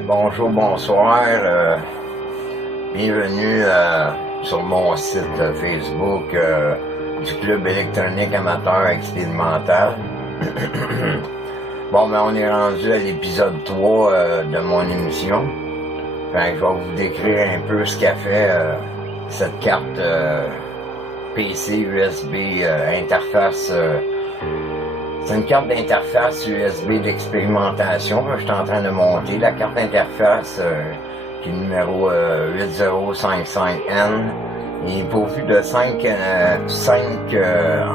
Bonjour, bonsoir. Bienvenue sur mon site Facebook du Club électronique amateur expérimental. Bon, on est rendu à l'épisode 3 de mon émission. Fait que je vais vous décrire un peu ce qu'a fait cette carte PC USB interface. C'est une carte d'interface USB d'expérimentation que je suis en train de monter. La carte d'interface qui est numéro 8055N est pourvue de 5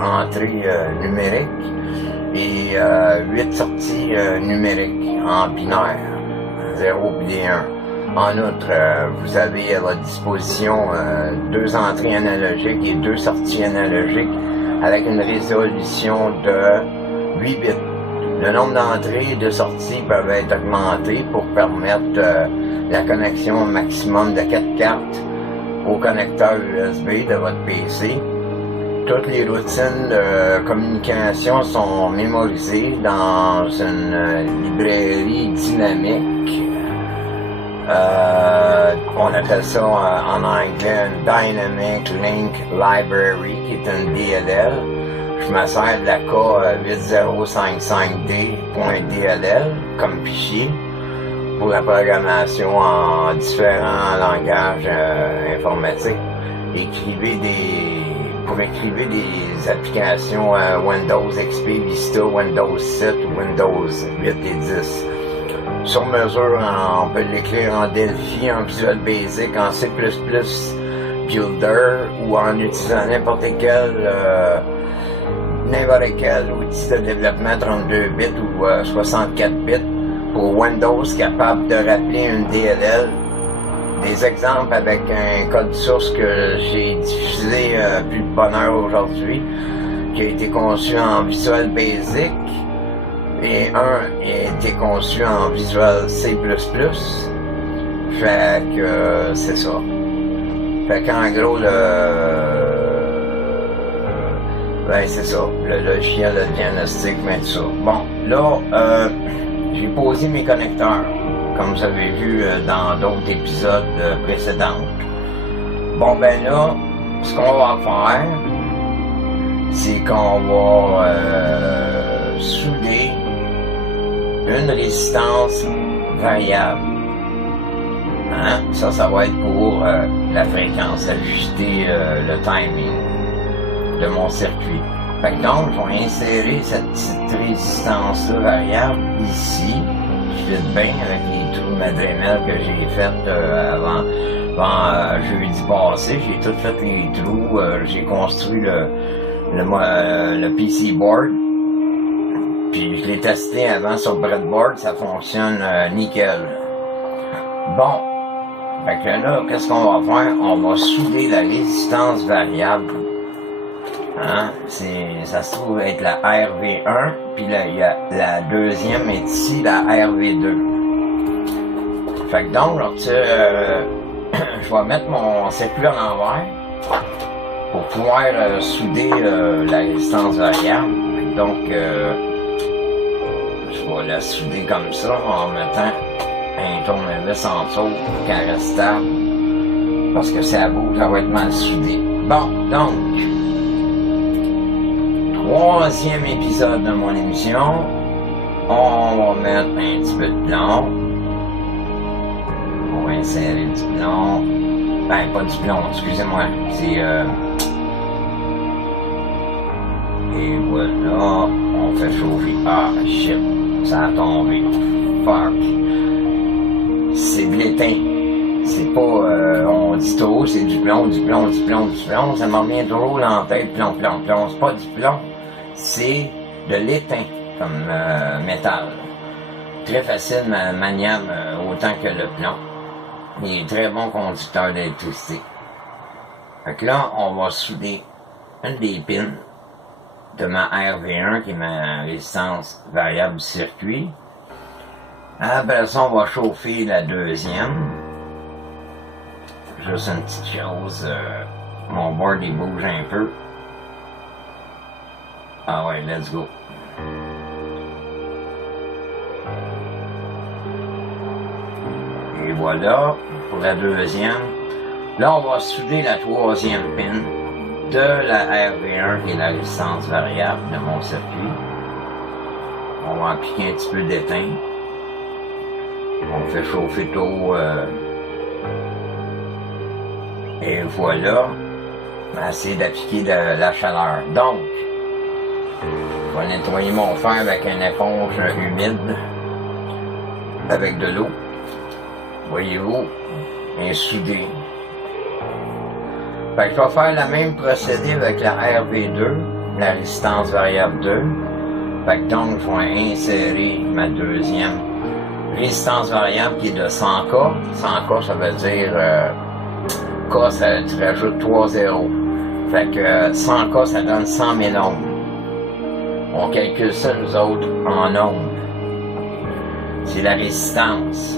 entrées numériques et 8 sorties numériques en binaire, 0 et 1. En outre, vous avez à votre disposition 2 entrées analogiques et 2 sorties analogiques avec une résolution de 8 bits. Le nombre d'entrées et de sorties peuvent être augmentés pour permettre la connexion au maximum de 4 cartes au connecteur USB de votre PC. Toutes les routines de communication sont mémorisées dans une librairie dynamique. On appelle ça en anglais une Dynamic Link Library, qui est une DLL. Je me sers de la K8055D.dll comme fichier pour la programmation en différents langages informatiques. Pour écrire des applications Windows XP, Vista, Windows 7, Windows 8 et 10. Sur mesure, on peut l'écrire en Delphi, en Visual Basic, en C++, Builder ou en utilisant n'importe quel outil de développement 32 bits ou 64 bits pour Windows capable de rappeler une DLL. Des exemples avec un code source que j'ai diffusé plus de bonne heure aujourd'hui, qui a été conçu en Visual Basic et un a été conçu en Visual C++. Fait que c'est ça. Fait qu'en gros c'est ça, le logiciel, le diagnostic, tout ça. Bon, là, j'ai posé mes connecteurs, comme vous avez vu dans d'autres épisodes précédents. Bon, là, ce qu'on va faire, c'est qu'on va souder une résistance variable. Hein? Ça va être pour la fréquence, ajuster le timing de mon circuit. Fait que donc, je vais insérer cette petite résistance-là variable ici, qui fit bien avec les trous de ma Dremel que j'ai fait avant jeudi passé. J'ai tout fait les trous, j'ai construit le PC board, puis je l'ai testé avant sur breadboard, ça fonctionne nickel. Bon, fait que là, qu'est-ce qu'on va faire? On va souder la résistance variable. Hein? Ça se trouve être la RV1, puis là, il y a la deuxième est ici, la RV2. Fait que donc, je vais mettre mon circuit à l'envers pour pouvoir souder la résistance variable. Donc, je vais la souder comme ça en mettant un tournevis en dessous pour qu'elle reste stable. Parce que si elle bouge, ça va être mal soudé. Bon, donc, troisième épisode de mon émission. On va mettre un petit peu de plomb. On va insérer du plomb. Ben, pas du plomb, excusez-moi. C'est et voilà. On fait chauffer. Ah, shit. Ça a tombé. Fuck. C'est de l'étain. C'est pas, on dit trop, c'est du plomb. Ça m'en revient toujours dans la tête, plomb. C'est pas du plomb. C'est de l'étain comme métal. Très facile maniable autant que le plomb. Il est très bon conducteur d'électricité. Fait que là, on va souder une des pins de ma RV1 qui est ma résistance variable du circuit. Après ça, on va chauffer la deuxième. Juste une petite chose, mon board il bouge un peu. Ah ouais, let's go. Et voilà, pour la deuxième. Là, on va souder la troisième pin de la RV1, qui est la résistance variable de mon circuit. On va appliquer un petit peu d'étain. On fait chauffer l'eau. Et voilà. On va essayer d'appliquer de la chaleur. Donc, je vais nettoyer mon fer avec une éponge humide. Avec de l'eau. Voyez-vous, et soudé. Fait que je vais faire le même procédé avec la RV2, la résistance variable 2. Fait que donc, je vais insérer ma deuxième résistance variable qui est de 100K. 100K, ça veut dire K, ça, tu rajoutes 3 zéros. Fait que 100K, ça donne 100 000 ohms. On calcule ça, nous autres, en ohms. C'est la résistance.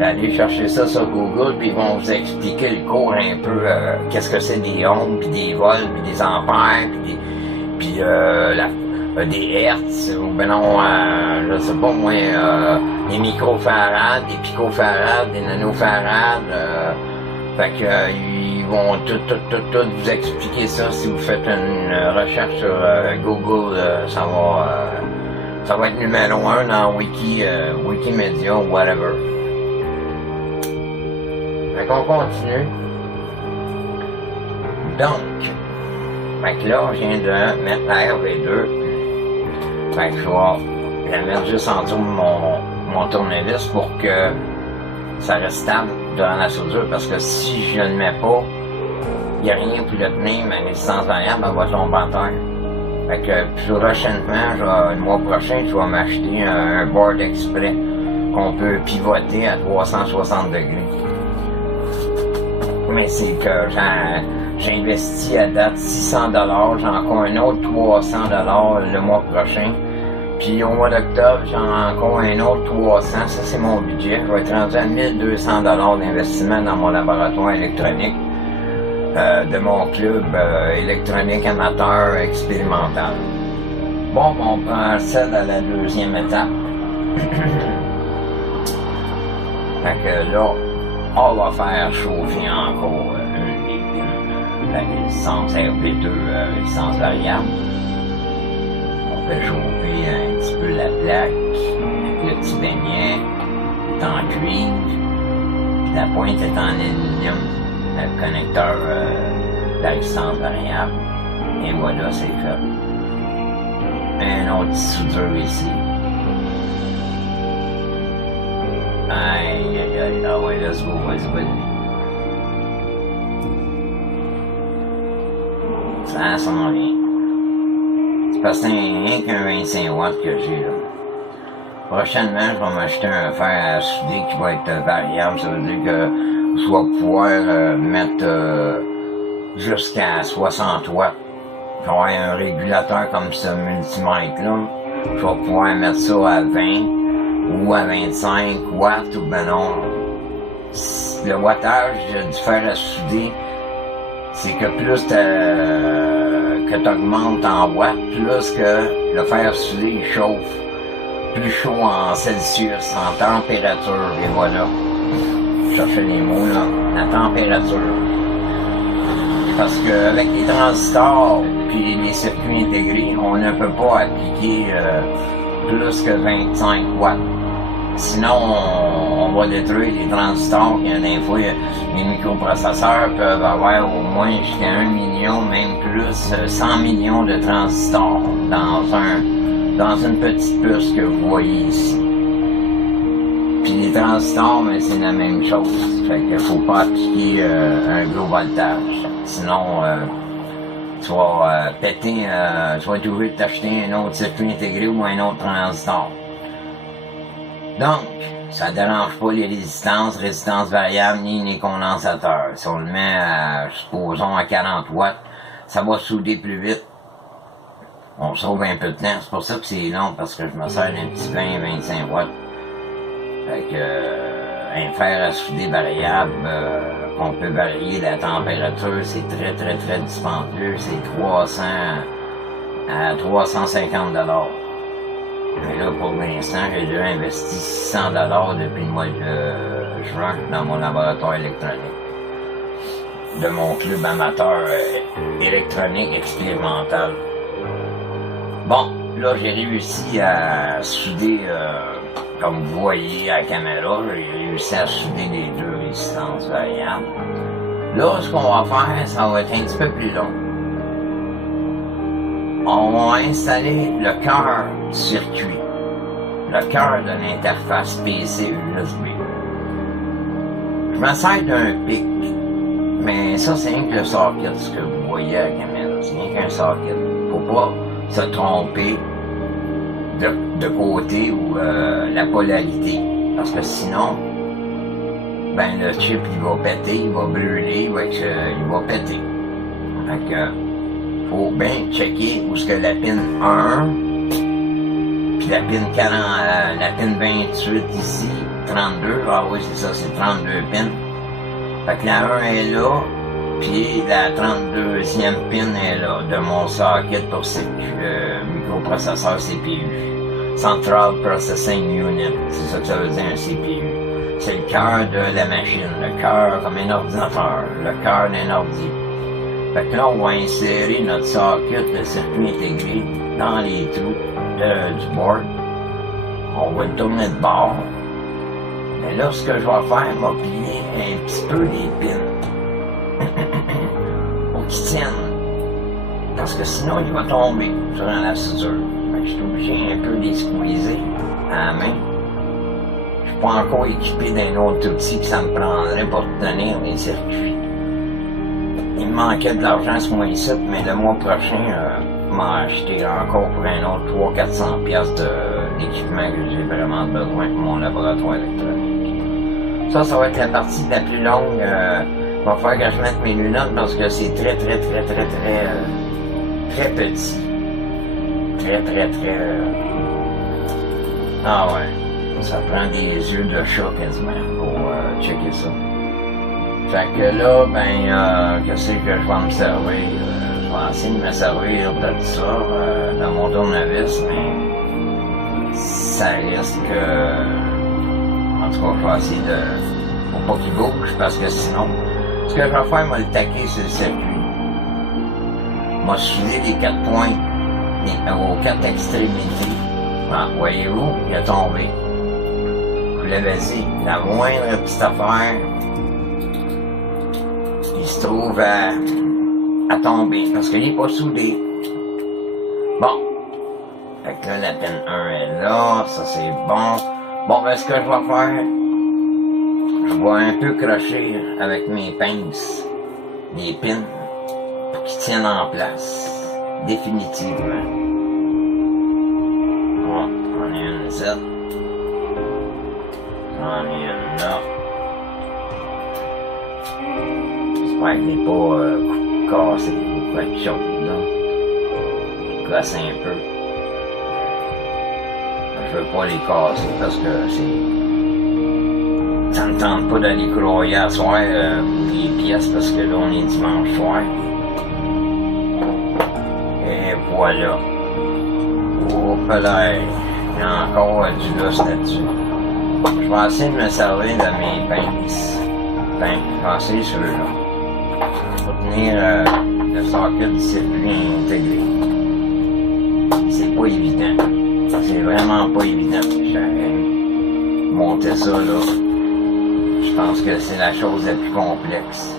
Allez chercher ça sur Google, puis ils vont vous expliquer le cours un peu, qu'est-ce que c'est des ohms, puis des volts, puis des ampères, puis des hertz, ou ben non, je sais pas moi, des microfarades, des picofarades, des nanofarades, fait que ils vont tout vous expliquer ça. Si vous faites une recherche sur Google, ça va être numéro 1 dans Wikimedia, whatever. Fait qu'on continue. Donc, fait que là, je viens de mettre la RV2. Fait que je vais la mettre juste en dessous de mon tournevis pour que ça reste stable durant la soudure, parce que si je ne le mets pas, il n'y a rien pour le tenir, ma résistance variable, elle va tomber en terre. Fait que plus prochainement, le mois prochain, je vais m'acheter un board exprès qu'on peut pivoter à 360 degrés. Mais c'est que j'ai investi à date 600 $, j'ai encore un autre 300 $ le mois prochain. Puis au mois d'octobre, j'en ai encore un autre 300, ça c'est mon budget. Je vais être rendu à 1200 $ d'investissement dans mon laboratoire électronique de mon club électronique amateur expérimental. Bon, on procède à la deuxième étape. Fait que là, on va faire chauffer encore la résistance RV2, résistance variable. On fait chauffer un petit peu la plaque avec le petit beignet est en cuivre, puis la pointe est en aluminium, le connecteur de la résistance variable. Et voilà, c'est fait. Un autre soudure ici. Aïe, aïe, aïe, ah ouais, let's go, vas-y. Ça s'en vient. C'est parce que c'est rien qu'un 25 watts que j'ai là. Prochainement, je vais m'acheter un fer à souder qui va être variable. Ça veut dire que je vais pouvoir mettre jusqu'à 60 watts. Je vais avoir un régulateur comme ce multimètre là. Je vais pouvoir mettre ça à 20. Ou à 25 watts, ou ben non. Le wattage du fer à souder, c'est que plus que t'augmentes en watts, plus que le fer à souder il chauffe. Plus chaud en Celsius, en température, et voilà. Je cherchais les mots là, la température. Parce que avec les transistors puis les circuits intégrés, on ne peut pas appliquer plus que 25 watts. Sinon, on va détruire les transistors. Des fois, les microprocesseurs peuvent avoir au moins jusqu'à 1 million, même plus, 100 millions de transistors dans une petite puce que vous voyez ici. Puis les transistors, mais c'est la même chose. Fait qu'il faut pas appliquer un gros voltage. Sinon, tu vas péter, tu vas être obligé de t'acheter un autre circuit intégré ou un autre transistor. Donc, ça dérange pas les résistance variable ni les condensateurs. Si on le met à, supposons, à 40 watts, ça va souder plus vite. On sauve un peu de temps. C'est pour ça que c'est long, parce que je me sers d'un petit 20-25 watts. Fait que, un fer à souder variable, qu'on peut varier la température, c'est très dispendieux. C'est 300 à 350 $. Mais là, pour l'instant, j'ai déjà investi 600 $ depuis le mois de juin dans mon laboratoire électronique de mon club amateur électronique expérimental. Bon, là, j'ai réussi à souder, comme vous voyez à la caméra, j'ai réussi à souder les deux résistances variables. Là, ce qu'on va faire, ça va être un petit peu plus long. On va installer le cœur du circuit, le cœur de l'interface PC USB. Je me sers d'un PIC, mais ça c'est rien que le socket, ce que vous voyez à la caméra, c'est rien qu'un socket. Faut pas se tromper de côté ou la polarité, parce que sinon, ben le chip il va péter, il va brûler, il va péter. Fait que, faut bien checker où est-ce que la pin 1, puis la pin 40, la pin 28 ici, 32, ah oui c'est ça, c'est 32 pins. Fait que la 1 est là, puis la 32e pin est là, de mon socket pour microprocesseur CPU. Central Processing Unit, c'est ça que ça veut dire un CPU. C'est le cœur de la machine, le cœur comme un ordinateur, le cœur d'un ordi. Fait que là, on va insérer notre socket, le circuit intégré, dans les trous du board. On va le tourner de bord. Mais là, ce que je vais faire, je vais plier un petit peu les pins. Pour qu'ils tiennent. Parce que sinon, il va tomber durant la soudure. Fait que je suis obligé un peu de les squeezer à la main. Je suis pas encore équipé d'un autre outil que ça me prendrait pour tenir les circuits. Il me manquait de l'argent ce mois-ci, mais le mois prochain, m'a acheté encore pour un autre 300-400$ d'équipement que j'ai vraiment besoin pour mon laboratoire électronique. Ça va être la partie la plus longue. Il va falloir que je mette mes lunettes parce que c'est très petit. Ah ouais. Ça prend des yeux de chat quasiment pour checker ça. Fait que là, ben, qu'est-ce que je vais me servir? Je vais essayer de me servir de ça dans mon tournevis, mais ça risque en tout cas, je vais essayer de... Faut pas qu'il bouge, parce que sinon, ce que je vais faire, je vais le taquer sur le circuit. Je vais souder les 4 points aux 4 extrémités. Ah, voyez-vous, il a tombé. Je l'avais dit, la moindre petite affaire, il se trouve à tomber, parce qu'il n'est pas soudé. Bon. Fait que là, la pin 1 est là, ça c'est bon. Bon, ben ce que je vais faire, je vais un peu crocher avec mes pinces, les pins, pour qu'ils tiennent en place, définitivement. Bon, on est une ici. On est une là. J'espère qu'il n'est pas cassé ou quelque chose, là. Casse un peu. Je veux pas les casser parce que ça me tente pas d'aller croyer à soir les pièces parce que là on est dimanche soir. Et voilà. Oh là, il y a encore du lousse là-dessus. Je vais essayer de me servir de mes pinces. Ben, je vais essayer ceux-là. Pour tenir le socket du circuit intégré. C'est pas évident. C'est vraiment pas évident. Monter ça là, je pense que c'est la chose la plus complexe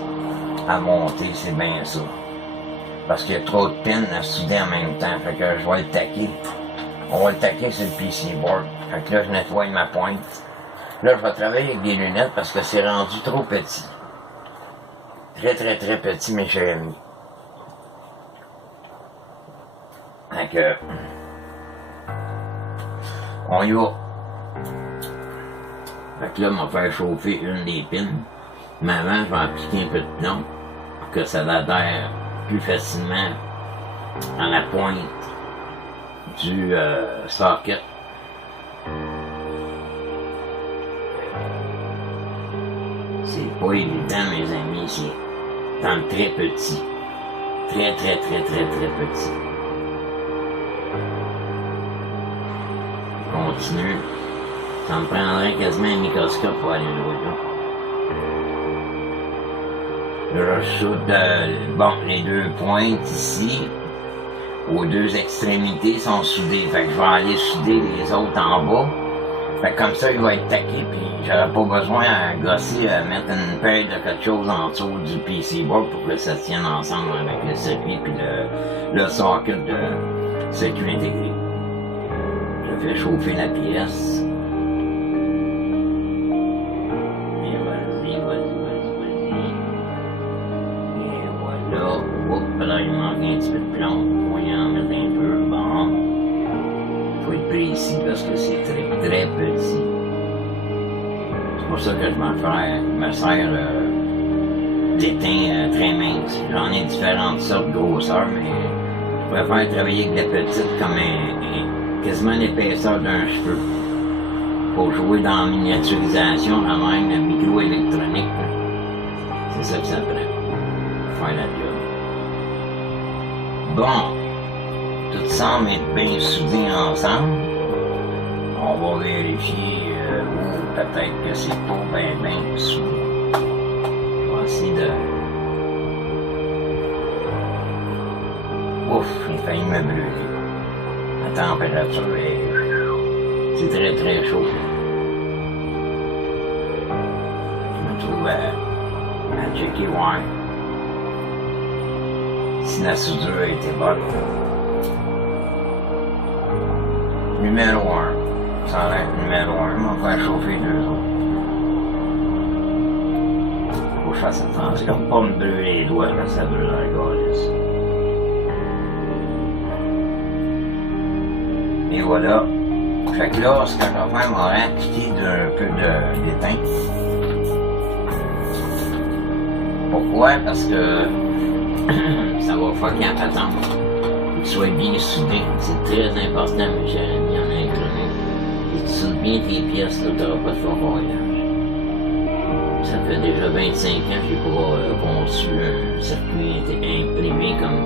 à monter, c'est bien ça. Parce qu'il y a trop de pins à souder en même temps, fait que je vais le taquer. On va le taquer sur le PC board. Fait que là, je nettoie ma pointe. Là, je vais travailler avec des lunettes parce que c'est rendu trop petit. Très petit, mes chers amis. Fait que... on y va. Fait que là, on va faire chauffer une des pins. Mais avant, je vais appliquer un peu de plomb pour que ça adhère plus facilement à la pointe du socket. C'est pas évident, mes amis, c'est dans le très petit. Très petit. continue. Ça me prendrait quasiment un microscope pour aller là. Je soude, bon, les deux pointes ici, aux deux extrémités sont soudées. Fait que je vais aller souder les autres en bas. Fait que comme ça, il va être taqué, puis j'aurai pas besoin à gosser, à mettre une paire de quelque chose en dessous du PC board pour que ça tienne ensemble avec le circuit puis le socket de circuit intégré. Je fais chauffer la pièce. Et vas-y. Et voilà. Oups, là, il manque un petit peu de plomb. On va y en mettre un peu. Bon. Faut être précis parce que c'est très petit. C'est pour ça que je me sers d'étain très mince. J'en ai différentes sortes de grosseurs, mais je préfère travailler avec des petites comme quasiment l'épaisseur d'un cheveu. Pour jouer dans la miniaturisation, quand même, la microélectronique. C'est ça que ça prend. Pour faire la job. Bon. Tout semble être bien soudé ensemble. On va vérifier où peut-être que c'est pas bien soudé. Je vais essayer de... Ouf, j'ai failli me brûler. La température c'est très chaud. Je me trouve à checker ouais. Si la soudure a été bonne. Numéro 1. Ça va être numéro 1. On va faire chauffer deux autres. Faut que je fasse attention. Pas me brûler les doigts quand ça brûle dans le gaz. Et voilà. Fait que là, ce que je vais faire, on va appliquer un peu d'étain. Pourquoi? Parce que ça va fucker la patente. Que tu sois bien soudé, c'est très important, mes chers amis en électronique. Et tu soudes bien tes pièces, là, tu n'auras pas de fourvoyage. Ça fait déjà 25 ans que j'ai pas conçu un circuit imprimé comme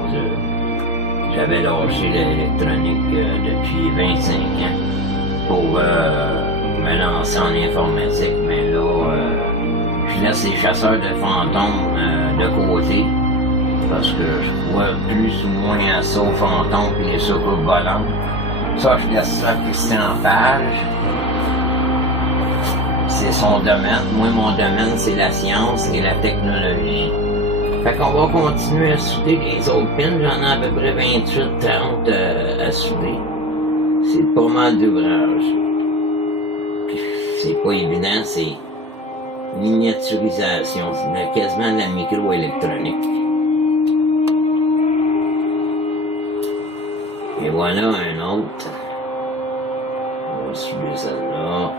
j'avais lâché l'électronique depuis 25 ans pour me lancer en informatique, mais là, je laisse les chasseurs de fantômes de côté. Parce que je crois plus ou moins à ça aux fantômes et les soucoupes volantes. Ça, je laisse ça à Christian Page. C'est son domaine. Moi, mon domaine, c'est la science et la technologie. Fait qu'on va continuer à souder les autres pins. J'en ai à peu près 28-30 à souder. C'est pas mal d'ouvrage. C'est pas évident, c'est miniaturisation. C'est quasiment de la microélectronique. Et voilà un autre. On va suivre celle-là.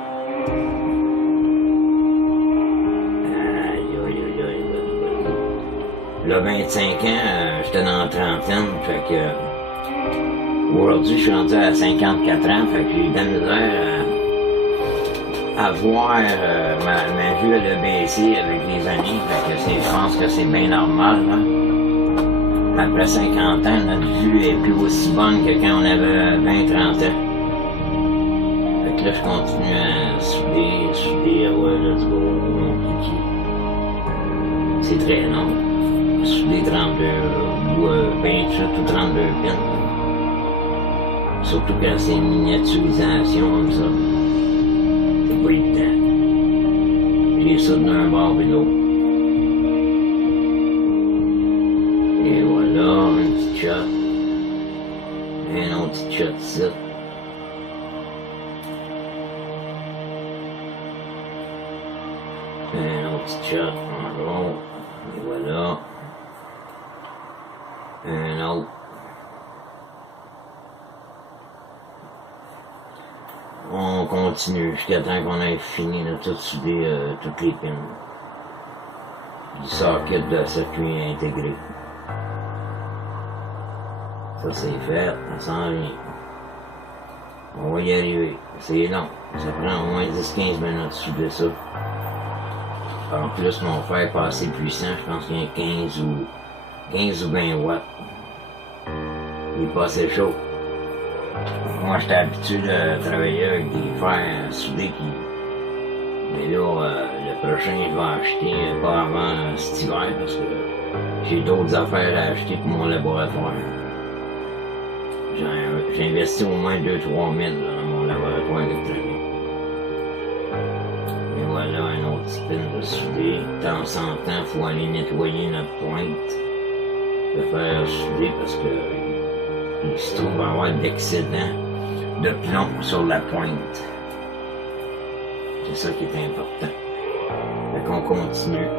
Là, 25 ans, j'étais dans la trentaine, fait que... Aujourd'hui, je suis rendu à 54 ans, fait que j'ai de la misère à voir ma vue elle a baissé avec les années, fait que je pense que c'est bien normal, hein. Après 50 ans, notre vue est plus aussi bonne que quand on avait 20-30 ans. Fait que là, je continue à souder, ouais, let's go, mon kiki. C'est très long. Souder 32 ou 28 ou 32 pins. Surtout quand c'est une miniaturisation comme ça. C'est pas évident. J'ai ça d'un bord et de l'autre. Et voilà, un petit shot. Un autre petit shot ici. Un autre petit shot en gros. Et voilà. Un autre. On continue jusqu'à temps qu'on ait fini de tout souder toutes les pins. Du socket de circuit intégré. Ça c'est fait, ça s'en vient. On va y arriver. C'est long. Ça prend au moins 10-15 minutes de souder ça. En plus, mon fer pas assez puissant, je pense qu'il y a 15 ou 20 watts. Il est pas assez chaud. Moi, j'étais habitué de travailler avec des fers soudés qui... Mais là, le prochain, je vais acheter pas avant cet hiver parce que j'ai d'autres affaires à acheter pour mon laboratoire. J'ai investi au moins 2-3 000 dans mon laboratoire électronique. Et voilà un autre spin de souder. De temps en temps, il faut aller nettoyer notre pointe de fer soudé parce que il se trouve avoir d'excédent de plomb sur la pointe. C'est ça qui est important. Fait qu'on continue.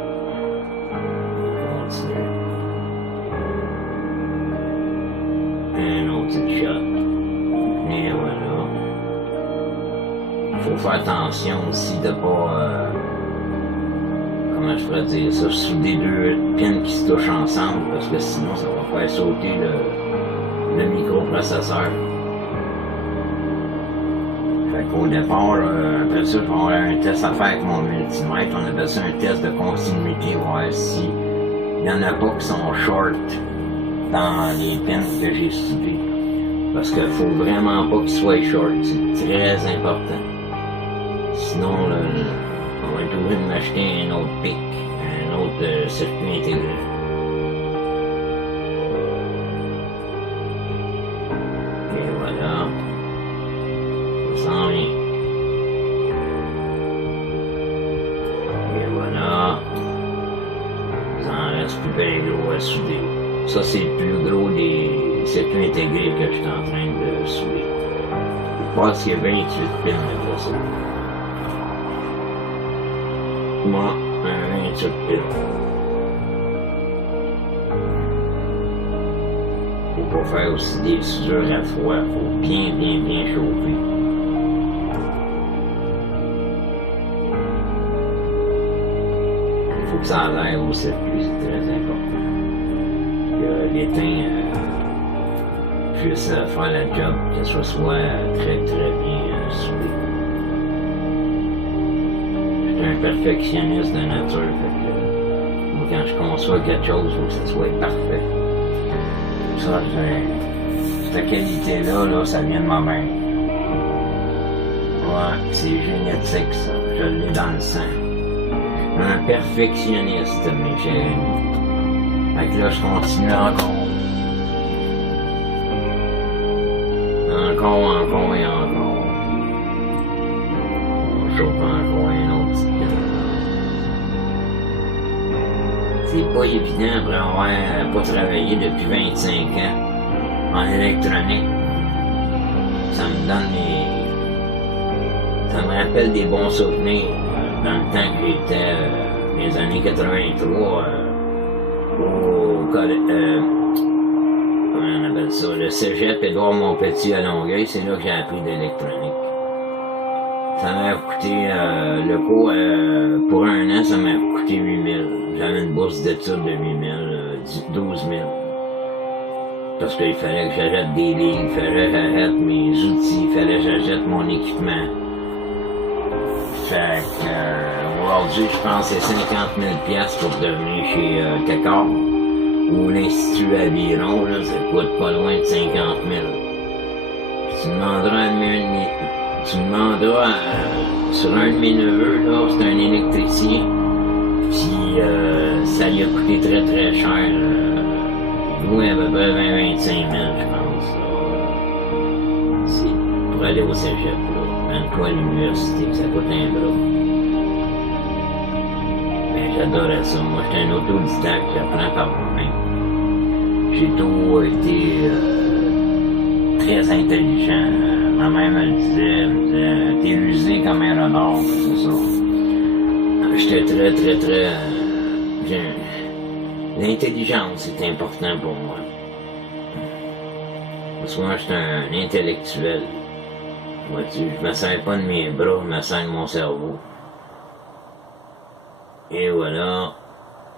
Un autre shot. Et voilà. Il faut faire attention aussi de pas... comment je pourrais dire ça? Souder deux pins qui se touchent ensemble parce que sinon ça va faire sauter le microprocesseur. Fait qu'au départ, après ça, je vais avoir un test à faire avec mon multimètre. On appelle ça un test de continuité, voir si il y en a pas qui sont short dans les pins que j'ai soudés. Parce qu'il faut vraiment pas qu'ils soient short, c'est très important. Sinon, on va être obligé de m'acheter un autre pic, un autre circuit intégré. Et voilà. Ça s'en vient. Et voilà. Ça en reste plus bien gros à souder. Ça, c'est le plus gros des circuits intégrés que je suis en train de souder. Je pense qu'il y a 28 pins de ça. Moi, un 28 pins. Faut pas faire aussi des soudures à froid, faut bien chauffer. Faut que ça aille au circuit, c'est très important. Que l'étain puisse faire la job, que ce soit très bien soudé. Un perfectionniste de nature, fait que moi, quand je conçois quelque chose, il faut que ça soit parfait. Ça, cette qualité-là, ça vient de ma mère. Ouais, c'est génétique, ça. Je l'ai dans le sang. Un perfectionniste, mes chers amis. Fait que là, je continue encore. Encore et encore. On chauffe encore un autre petit peu. C'est pas évident après avoir pas travaillé depuis 25 ans en électronique. Ça me donne ça me rappelle des bons souvenirs dans le temps que j'étais les années 83 au collège. Comment on appelle ça? Le cégep Édouard Montpetit à Longueuil, c'est là que j'ai appris de l'électronique. Ça m'a coûté, le cours pour un an, ça m'a coûté 8 000. J'avais une bourse d'études de 8 000, 12 000. Parce qu'il fallait que j'achète des livres, il fallait que j'achète mes outils, il fallait que j'achète mon équipement. Fait que, aujourd'hui, je pense que c'est 50 000 $ pour devenir chez Cacor. Ou l'Institut Aviron, là, ça coûte pas loin de 50 000. Tu demanderas sur un de mes neveux, là, c'est un électricien, puis ça lui a coûté très cher, loué à peu près 20-25 000, je pense. C'est pour aller au cégep, là, même toi à l'université, ça coûte un bras. Mais j'adorais ça, moi j'étais un autodidacte, j'apprends par moi-même. J'ai toujours été très intelligent. Ma mère me le disait, t'es rusé comme un renard, c'est ça. J'étais très... L'intelligence est important pour moi. Parce que moi, j'étais un intellectuel. Vois-tu, je me sers pas de mes bras, je me sers de mon cerveau. Et voilà,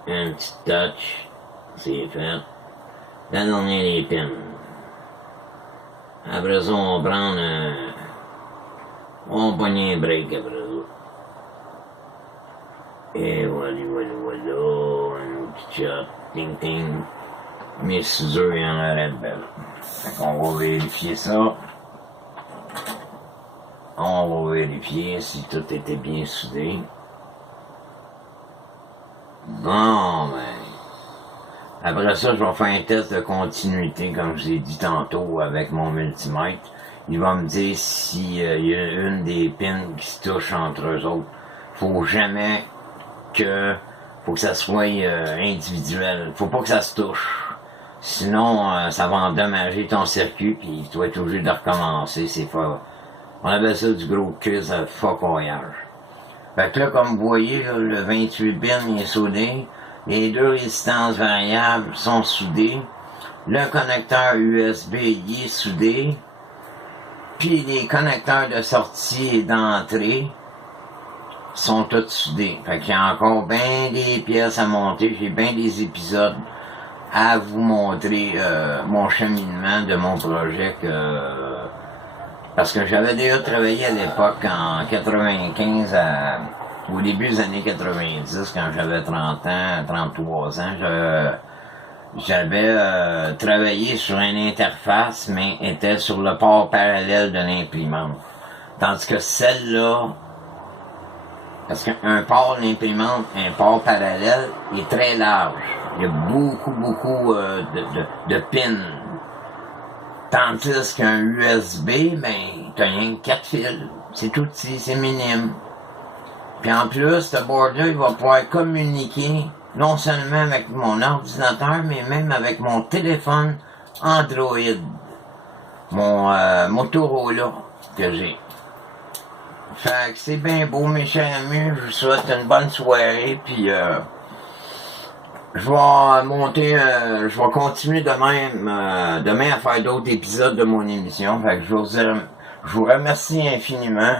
un petit touch, c'est fait. La dernière les pins. Après ça, on prend on pogne un break après ça. Et voilà, un petit shot, ting. Mes soudures, il y en aurait de belles. Fait qu'on va vérifier ça. on va vérifier si tout était bien soudé. Bon, ben... Après ça, je vais faire un test de continuité, comme je l'ai dit tantôt, avec mon multimètre. Il va me dire s'il y a une des pins qui se touche entre eux autres. Faut jamais que... Faut que ça soit individuel. Faut pas que ça se touche. Sinon, ça va endommager ton circuit, puis tu vas être obligé de recommencer. C'est fort. On appelle ça du gros quiz à focoyage. Fait que là, comme vous voyez, là, le 28 pins il est soudé. Les deux résistances variables sont soudées. Le connecteur USB il est soudé. Puis les connecteurs de sortie et d'entrée sont tous soudés. Fait qu'il y a encore bien des pièces à monter. J'ai bien des épisodes à vous montrer mon cheminement de mon projet parce que j'avais déjà travaillé à l'époque en 95 au début des années 90 quand j'avais 30 ans, 33 ans, j'avais travaillé sur une interface mais était sur le port parallèle de l'imprimante. Tandis que celle-là, parce qu'un port d'imprimante, un port parallèle est très large. Il y a beaucoup de pins. Tandis qu'un USB, ben, t'as rien que 4 fils. C'est tout petit, c'est minime. Puis en plus, ce board-là, il va pouvoir communiquer non seulement avec mon ordinateur, mais même avec mon téléphone Android. Mon Motorola que j'ai. Fait que c'est bien beau, mes chers amis. Je vous souhaite une bonne soirée, puis je vais continuer demain à faire d'autres épisodes de mon émission. Fait que je vous remercie infiniment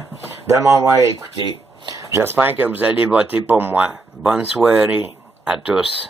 de m'avoir écouté. J'espère que vous allez voter pour moi. Bonne soirée à tous.